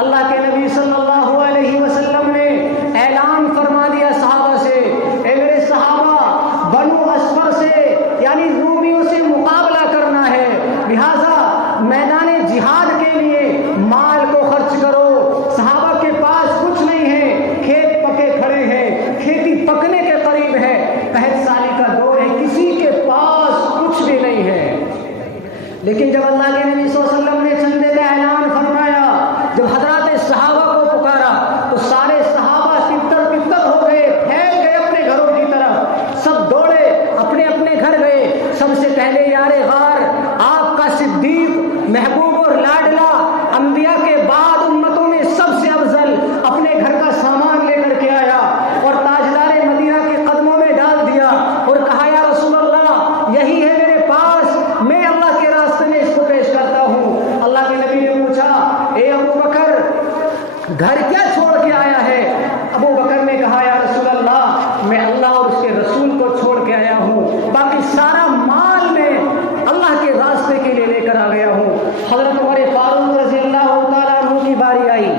اللہ کے نبی صلی اللہ علیہ وسلم نے اعلان فرما دیا صحابہ سے، اے میرے صحابہ، بنو اسفر سے یعنی رومیوں سے مقابلہ کرنا ہے، لہذا میدان جہاد کے لیے مال کو خرچ کرو۔ صحابہ کے پاس کچھ نہیں ہے، کھیت پکے کھڑے ہیں، کھیتی پکنے کے قریب ہے، 65 سال کا دور ہے، کسی کے پاس کچھ بھی نہیں ہے۔ لیکن جب اللہ کے نبی صلی اللہ علیہ وسلم نے چندے کا اعلان فرمایا، جب حضرات صحابہ کو پکارا تو سارے صحابہ تتر تتر ہو گئے، پھیل گئے اپنے گھروں کی طرف، سب دوڑے اپنے اپنے گھر گئے۔ سب سے پہلے یار غار، آپ کا صدیق، محبوب اور لاڈلا، انبیاء کے بعد امتوں میں سب سے افضل، اپنے گھر کا سامان لے کر کے آیا اور تاجدار مدینہ کے قدموں میں ڈال دیا اور کہا یا رسول اللہ یہی ہے میرے پاس، میں اللہ کے راستے میں اس کو پیش کرتا ہوں۔ اللہ کے نبی نے پوچھا، اے ابو بکر گھر کیا چھوڑ کے آیا ہے؟ ابو بکر نے کہا یا رسول اللہ میں اللہ اور اس کے رسول کو چھوڑ کے آیا ہوں، باقی سارا مال میں اللہ کے راستے کے لیے لے کر آ گیا ہوں۔ حضرت عمر فاروق رضی اللہ تعالیٰ عنہ کی باری آئی،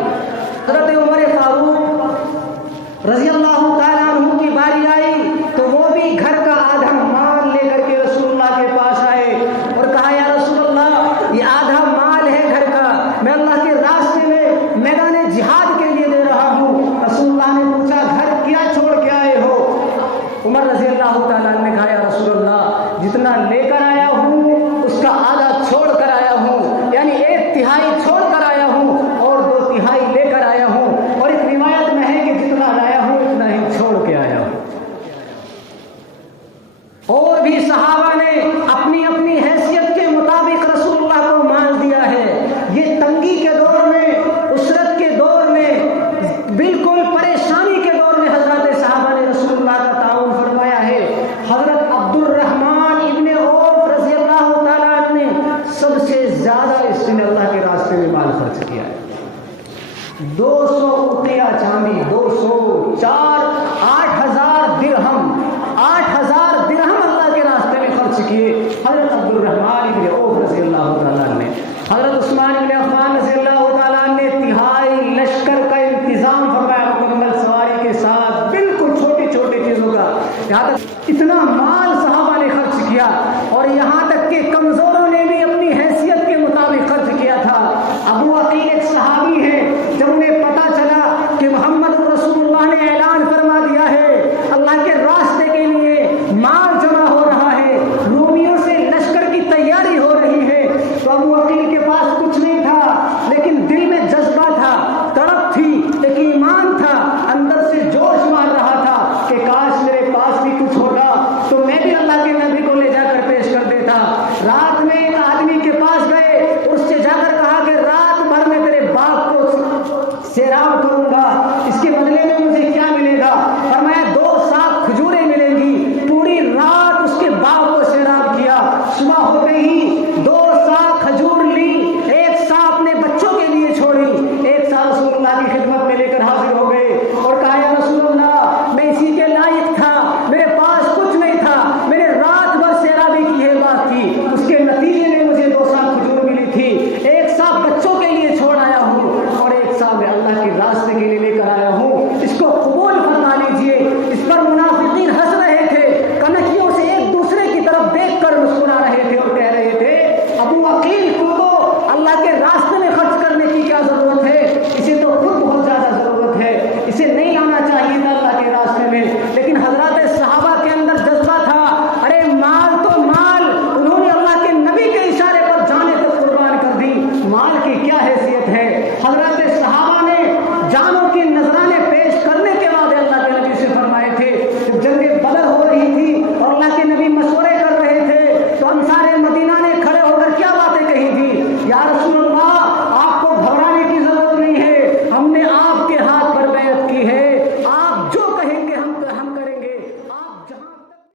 حضرت عمر فاروق رضی اللہ تعالیٰ عنہ کی باری آئی تو وہ بھی گھر کا آدھا مال لے کر کے رسول اللہ کے پاس آئے اور کہا یا رسول اللہ یہ آدھا مال ہے گھر کا، میں اللہ کے راستے میں میدان جہاد کے لیے دے رہا ہوں۔ رسول اللہ نے پوچھا گھر کیا چھوڑ کے آئے ہو؟ عمر رضی اللہ تعالیٰ نے کہا یا رسول اللہ جتنا لے کر آیا ہوں اس کا آدھا چھوڑ کر آیا ہوں، یعنی 1/3 چھوڑ کر آیا ہوں اور 2/3 لے کر آیا ہوں، اور ایک روایت میں ہے کہ جتنا لایا ہوں اتنا ہی چھوڑ کے آیا ہوں۔ اور بھی صحابہ نے اپنی اپنی حیثیت کے مطابق رسول اللہ کو مال دیا ہے۔ یہ تنگی کے دور میں، اسرت کے دور میں، بالکل پریشانی کے دور میں حضرات صحابہ نے رسول اللہ کا تعاون فرمایا ہے۔ حضرت عبد الرحمن ابن عوف رضی اللہ تعالیٰ عنہ نے سب سے زیادہ اس نے اللہ کے راستے میں مال خرچ کیا ہے۔ 200 اقیا چاندی، 204 8,000 درہم، 8,000 درہم اللہ کے راستے میں خرچ کیے حضرت عبد الرحمن ابن